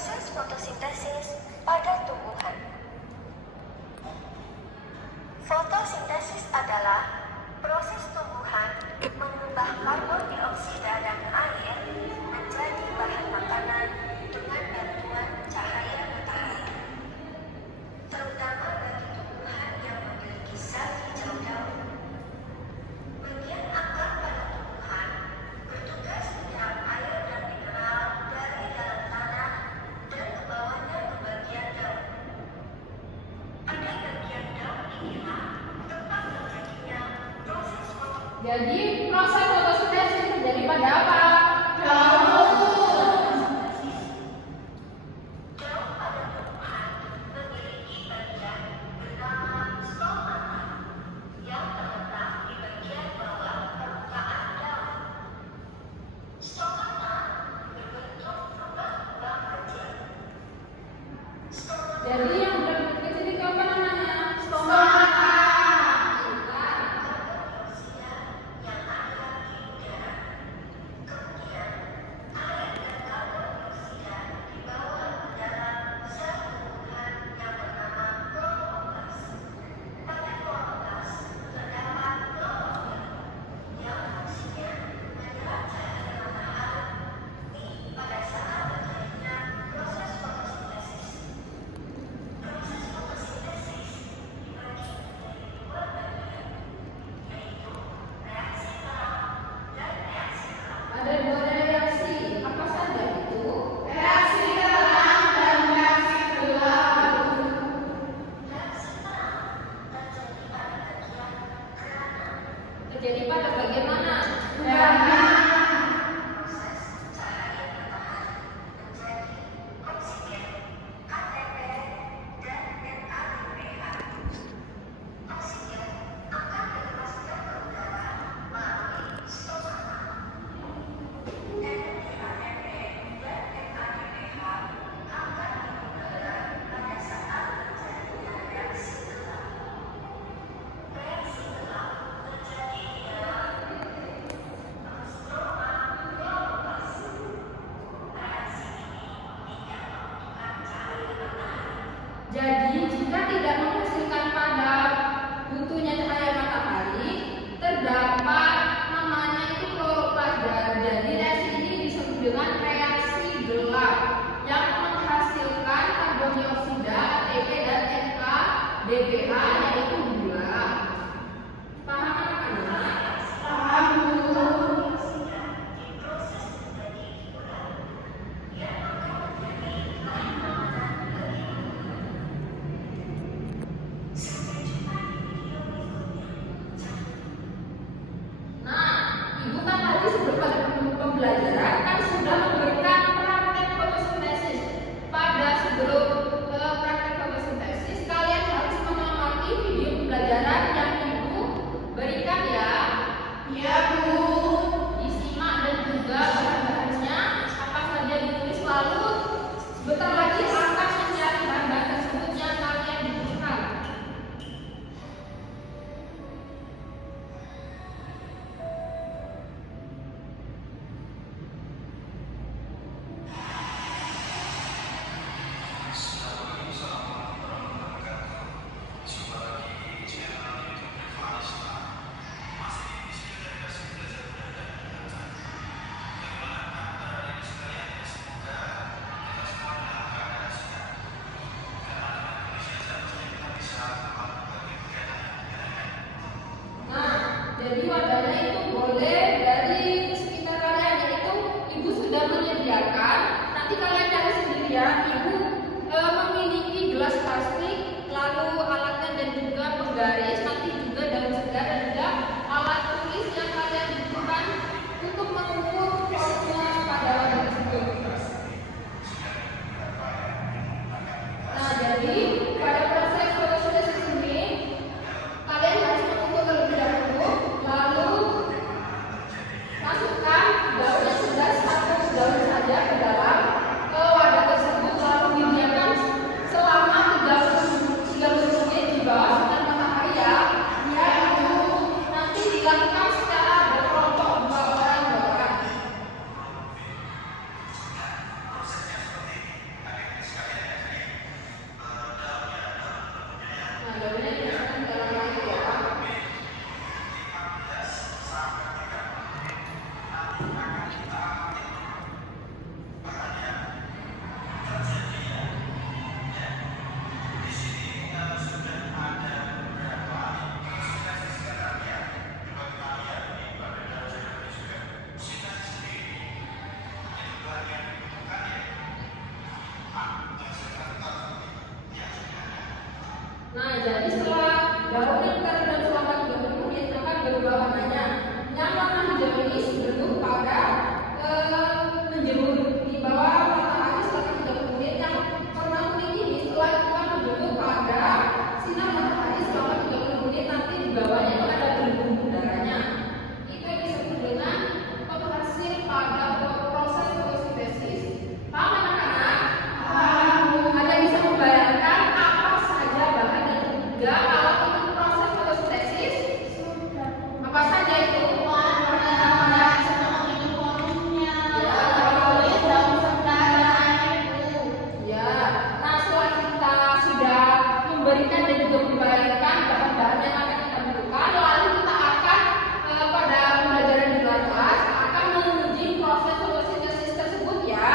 Proses fotosintesis pada tumbuhan. Fotosintesis adalah proses tumbuhan mengubah karbon dioksida dan air menjadi bahan makanan dengan bantuan cahaya matahari, terutama bagi tumbuhan yang memiliki sel hijau daun. Bagian akar pada tumbuhan bertugas menyerap air dan mineral dari dalam tanah dan membawanya ke bagian daun. Pada bagian daun inilah tempat terjadinya proses fotosintesis. Jadi proses fotosintesis terjadi pada apa? Daun pada tumbuhan memiliki bagian bernama stomata yang terletak di bagian bawah permukaan daun. Stomata berbentuk lubang-lubang kecil. Jadi yang berbentuk kecil itu apa namanya? Stomata dioksida yang ada di udara. Kemudian air dan karbon dioksida dibawa ke dalam sel tumbuhan yang bernama kloroplas. Pada kloroplas terdapat klorofil yang fungsinya menyerap cahaya matahari pada saat terjadinya proses fotosintesis. Proses fotosintesis dibagi menjadi dua bagian, yaitu reaksi terang dan reaksi gelap. Ada dua reaksi. Apa saja itu? Reaksi terang dan reaksi gelap. Reaksi terang terjadi pada bagian gerhana. Terjadi pada bagian mana? Proses cahaya matahari menjadi oksigen, ATP, dan NADPH. Oksigen akan dilepaskan ke udara melalui stomata. Energi ATP dan NADPH akan digunakan pada saat terjadinya reaksi gelap. Reaksi gelap terjadi di dalam stroma kloroplas. Reaksi ini tidak membutuhkan cahaya matahari. Jadi jika tidak menghasilkan pada butuhnya cahaya matahari, terdapat namanya itu kloroplas. Jadi reaksi ini disebut dengan reaksi gelap yang menghasilkan karbon dioksida, ATP dan NADPH yaitu gula. Paham anak-anak? Paham, Bu. Dioksida diproses menjadi gula yang akan menjadi bahan makanan bagi tumbuhan. Sampai jumpa di video berikutnya. Nah, ibu kan tadi sebelum pada pembelajaran kan sudah memberikan praktek fotosintesis. Pada sebelum praktek fotosintesis, kalian harus mengamati video pembelajaran yang ibu berikan ya. Iya, Bu. Disimak dan juga bahan-bahannya apa saja ditulis, lalu sebentar lagi akan mencari bahan-bahan tersebut yang kalian butuhkan. Nah, jadi wadahnya itu boleh dari sekitar kalian, yaitu ibu sudah menyediakan. Nanti kalian cari sendiri ya. Ibu memiliki gelas plastik, lalu alatnya dan juga penggaris, nanti juga daun segar dan juga alat tulis yang kalian butuhkan untuk mengukur volume pada wadah tersebut. Nah, jadi pada proses fotosintesis ini kalian harus mengukur terlebih dahulu, lalu masukkan daun yang segar satu daun saja ke dalam wadah tersebut, lalu dibiarkan selama 30 menit di bawah sinar matahari ya. jadi setelah daun yang terendam selama 30 menit akan berubah warnanya. Yang warna hijau ini sebelum pada menjemur di bawah matahari selama 30 menit. Yang warna kuning ini setelah kita menjemur pada sinar matahari selama 30 menit, nanti di bawahnya itu ada gelembung udaranya. Itu yang disebut dengan penghasil pada proses fotosintesis. Paham anak-anak? Ada yang bisa membayangkan apa saja bahan dan juga alat untuk proses fotosintesis? Apa saja itu? Ya, nah setelah kita sudah memberikan dan juga membayangkan bahan-bahan yang akan kita butuhkan, lalu kita akan pada pembelajaran di luar kelas akan menguji proses fotosintesis tersebut ya.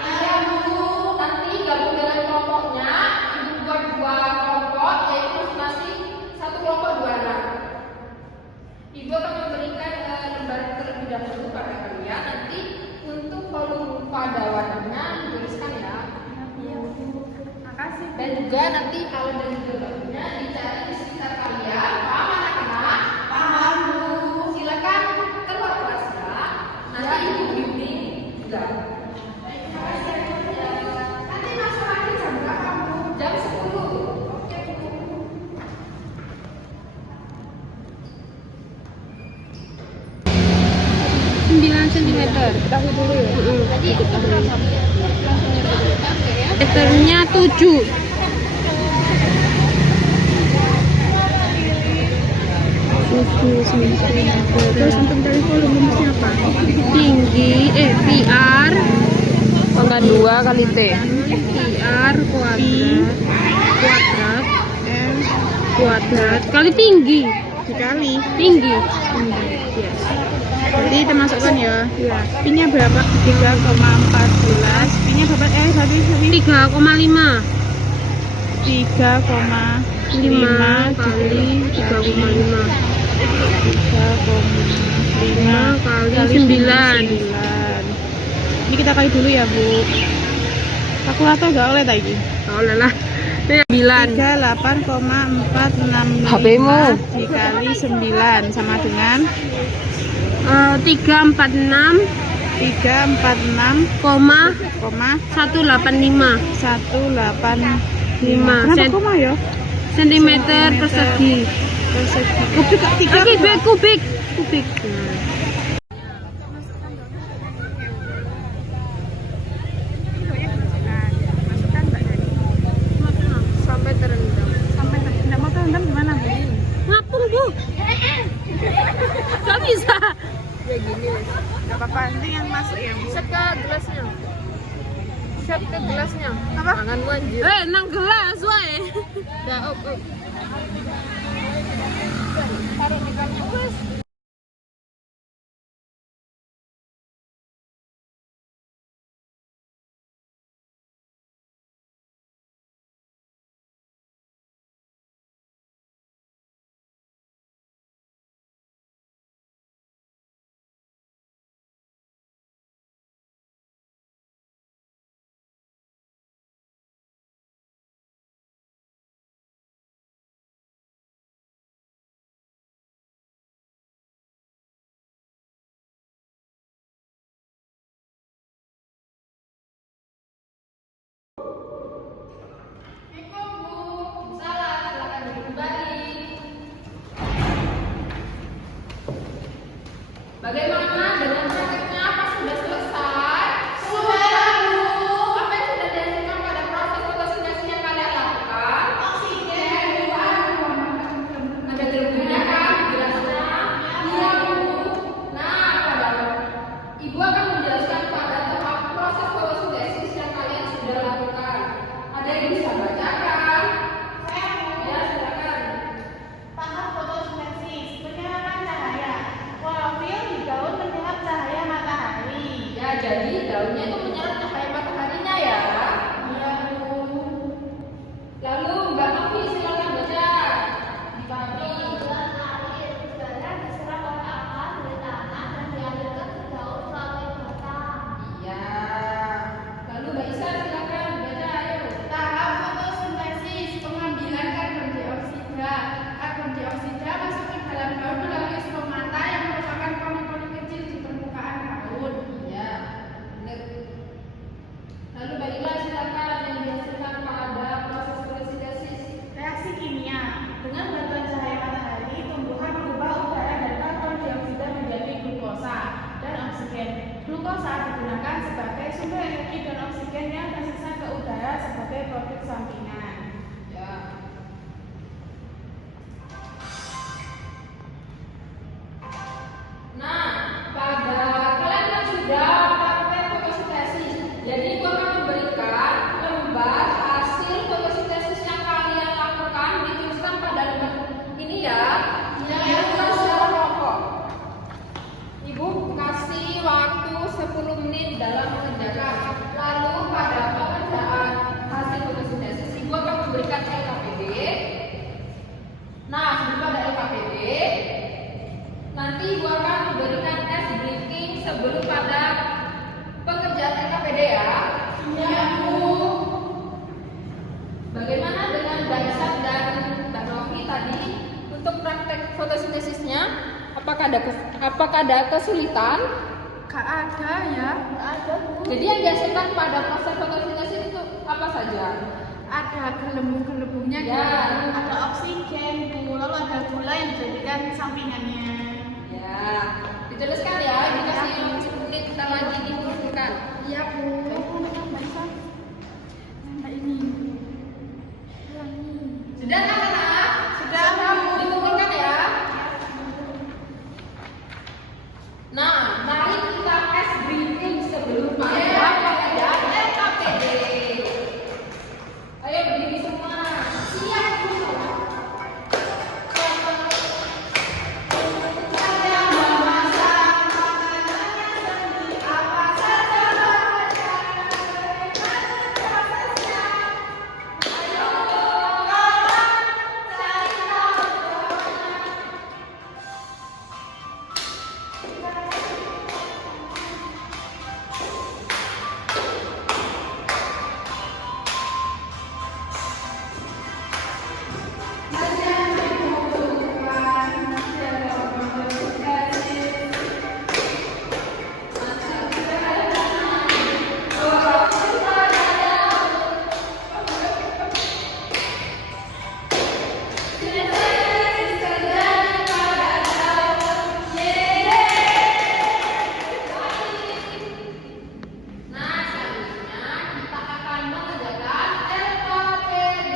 Ya Bu, nanti gabung dengan kelompoknya, Ibu buat 2 kelompok, yaitu masing-masing 1 kelompok 2 anak. Ibu akan memberikan lembar terlebih dahulu pada kalian, nanti untuk volume pada warnanya dituliskan ya. Makasih. Dan juga nanti kalau dan juga bahannya dicari di sekitar kalian. Paham anak-anak? Paham, Bu. Silakan keluar kelas ya. Nanti ibu bimbing juga. Nanti masuk lagi jam berapa, Bu? Jam 10. Oke, Bu. 9 cm. Ketahui dulu ya. Meternya 7. Terus untuk dari volumenya apa? Tinggi, PR Pangkat 2 kali T. PR kuadrat L kuadrat kali tinggi dikali tinggi. Yes. Jadi kita masukkan ya. Iya. P-nya berapa? 3,14. P-nya berapa? Tadi 3,5. 3,5 kali 3,5. 3,5 kali 9. Ini kita kali dulu ya, Bu. Kalkulator nggak oleh tadi? Oleh lah. 9. 38,465 HP-mu. dikali 9 sama dengan 346 koma 185 Kenapa koma ya? sentimeter persegi. Kubik 3 Kubik. Sampai terendam. Nggak mau terendam gimana, Bu? Ngapung, Bu. Gak bisa. Ya gini wes. Nggak apa-apa, nanti yang masuk ya, Bu. Set ke gelasnya. Set ke gelasnya. Apa? Tanganmu anjir. Nang gelas wae. Dah, taruh di kantong wes. apakah ada kesulitan? Gak ada ya. Jadi yang dihasilkan pada proses fotosintesis itu apa saja? Ada gelembung-gelembungnya, Ya. ada oksigen, Bu. Lalu ada gula yang dijadikan sampingannya. Ya, dituliskan ya. Dikasih 10 menit kita lagi dikumpulkan. Iya, Bu. Nah, ini. Sudah anak-anak? Sudah, Bu. Dikumpulkan ya. Nah, mari kita tes briefing sebelum pada pengerjaan LKPD. Ayo berdiri semua. Siap dulu. Nah, selanjutnya kita akan mengerjakan LKPD.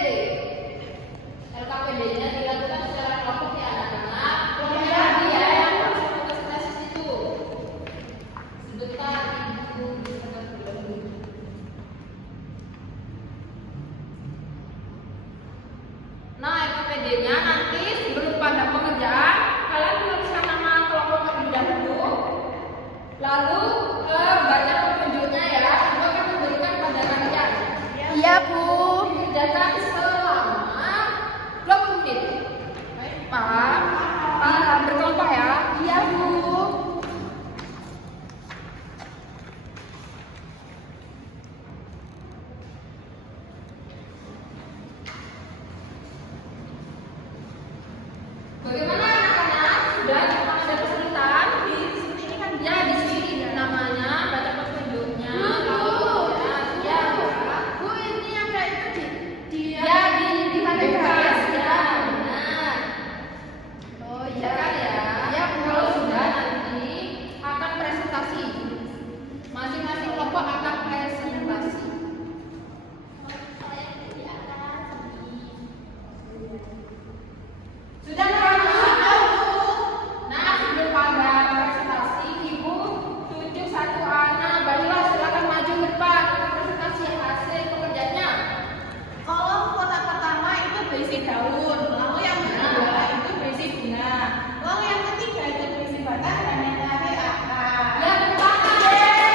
LKPD-nya dilakukan secara kelompok ya anak-anak. Kemudian dia yang proses fotosintesis itu. Sebentar, Ibu. Nah, LKPD-nya nanti sebelum pada pengerjaan, kalian tuliskan nama kelompok terlebih dahulu. Lalu baca petunjuknya ya. Ibu akan memberikan pada kalian. Iya, Bu. Dikerjakan selama 20 menit. Paham? Paham berkelompok ya? Iya, Bu. Bagaimana anak-anak? Sudah apakah ada kesulitan? Ya, di sini namanya, baca petunjuknya. Ya, Bu, ini yang kayak itu ya di garis ya, benar. Oh, Ya kan ya? Ya, kalau sudah nanti akan presentasi. Masing-masing kelompok akan presentasi. Sudah kawan-kawan? Nah, sebelum pada presentasi, Ibu tunjuk satu anak. Baiklah, silakan maju ke depan untuk presentasi hasil pekerjaannya. Kalau kotak pertama itu berisi daun, lalu yang kedua itu berisi bunga, lalu yang ketiga itu berisi batang dan yang terakhir akar. Ya, pertama deh.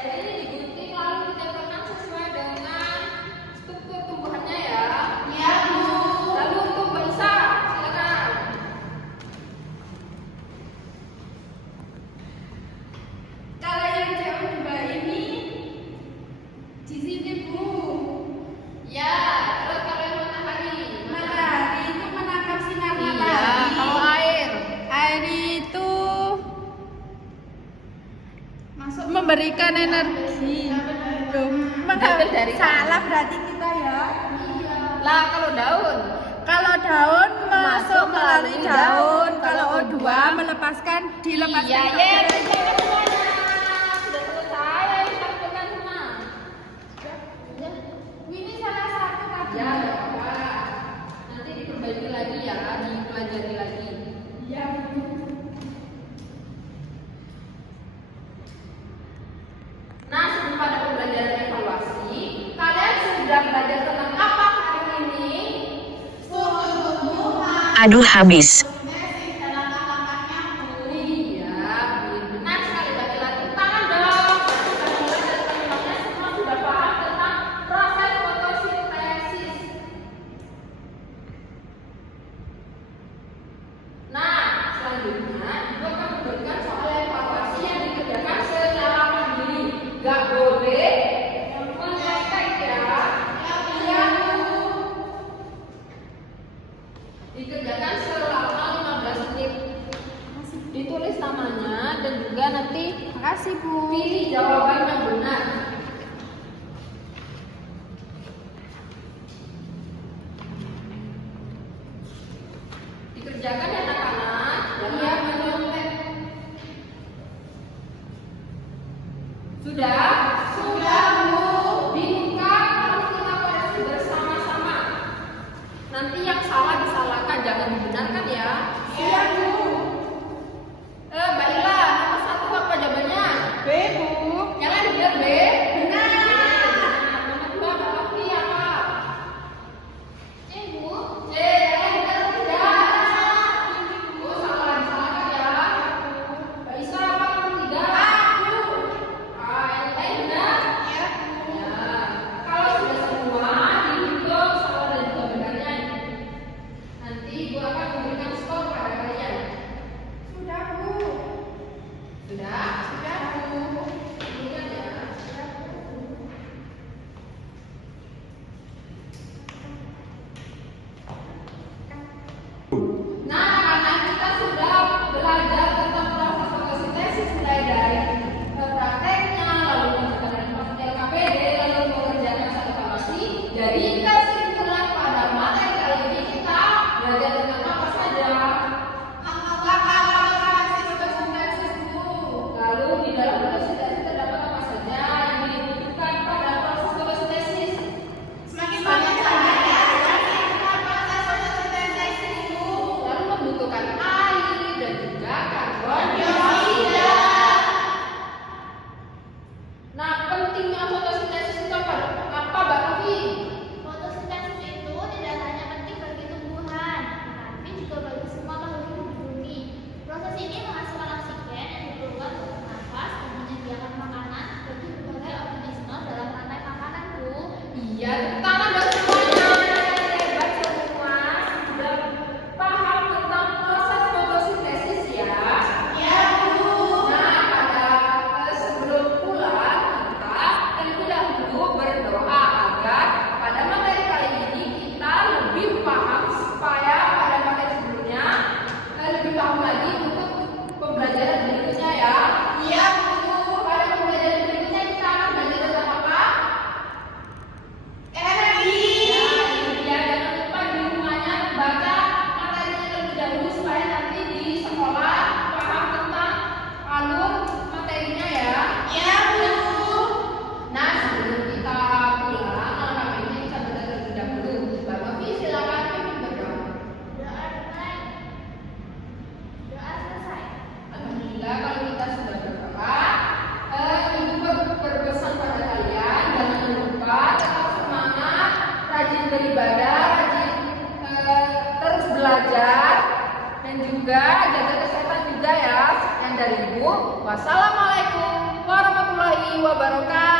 Jadi ini digunting lalu ditempelkan sesuai dengan struktur tumbuhannya ya. Iya, Bu. Lalu untuk Mbak Isa, silakan. Kalau yang jauh Mbak ini di sini, Bu. Ya, terus kalau yang matahari. Matahari itu menangkap sinar Iya, matahari. kalau air. Air itu masuk memberikan energi. Ambil dari Salah berarti kita ya. Lah, kalau daun. Kalau daun masuk melalui melalui daun, daun. kalau Kalau O2 dilepaskan Iya, ke ya, udara. silakan semuanya. Sudah selesai, ayo kita lakukan semua. Ini salah satu tadi. Ya, nggak apa-apa. Nanti diperbaiki lagi ya, dipelajari lagi. Ya, Bu. Nah, sebelum pada pembelajaran evaluasi, kalian sudah belajar tentang apa hari ini? Aduh habis. Iya, benar sekali bagi lagi. Tangan dong. Teman-teman semua sudah paham tentang proses fotosintesis. Nah, selanjutnya Ibu akan memberikan soal evaluasi yang dikerjakan secara mandiri. Gak boleh mengetek ya. Iya, Bu. Dikerjakan selama Kerjakan ya anak-anak. Iya, mencontek. Sudah? Sudah, Bu. Dibuka lalu kita koreksi bersama-sama. Nanti yang salah disalahkan, jangan dibenarkan ya. Iya, Bu. Baiklah, nomor 1 apa jawabannya? B, Bu. Yang lain juga B. Benar. Nomor 2 Mbak Lofi apa? C, Bu. C. Yang lain benar atau tidak? Oh, salah disalahkan ya. Mbak Isa apa nomor 3? Yang lain benar? Iya, Bu. Ya. Kalau sudah semua dihitung salah dan juga benarnya. Nanti Ibu akan memberikan skor pada kalian. Sudah, Bu. Sudah? Sudah, Bu. Ingat ya. Nah, karena kita sudah belajar tentang proses fotosintesis mulai dari prakteknya, lalu melakukan LKPD, lalu mengerjakan satu evaluasi. Jadi kesimpulan pada materi kali ini kita belajar tentang apa saja. Langkah-langkah realisasi fotosintesis, Bu. Lalu di dalam fotosintesis terdapat apa saja yang dibutuhkan pada proses fotosintesis. Semakin banyak cahaya, semakin cepat proses fotosintesis, Bu. Lalu membutuhkan air dan juga karbon Dioksida. Nah, pentingnya fotosintesis itu apa, Mbak Novi? Fotosintesis itu tidak hanya penting bagi tumbuhan, tapi juga bagi semua makhluk hidup di bumi. Proses ini menghasilkan oksigen yang diperlukan untuk bernafas dan menyediakan makanan bagi berbagai organisme dalam rantai makanan, Bu. Iya, tepuk tangan dong semuanya. Hebat semua. Sudah paham tentang proses fotosintesis ya? Iya, Bu. Nah, sebelum pulang kita terlebih dahulu berdoa agar pada materi kali ini kita lebih paham supaya pada materi sebelumnya lebih paham lagi untuk pembelajaran berikutnya ya. Iya, Bu. Pada pembelajaran berikutnya kita akan belajar tentang apa? Energi. Ya, ini dia. Jangan lupa di rumahnya baca materinya terlebih dahulu supaya nanti di sekolah paham tentang alur materinya ya. Iya, Bu. Nah, sebelum kita pulang, langkah baiknya kita baca terlebih dahulu. Mbak Novi, silakan pimpin berdoa. Doa dimulai. Doa selesai. Alhamdulillah kalau kita sudah berdoa, Ibu berpesan pada kalian jangan lupa tetap semangat, rajin beribadah, rajin terus belajar dan juga jaga kesehatan juga ya. Sekian dari Ibu. Wassalamualaikum warahmatullahi wabarakatuh.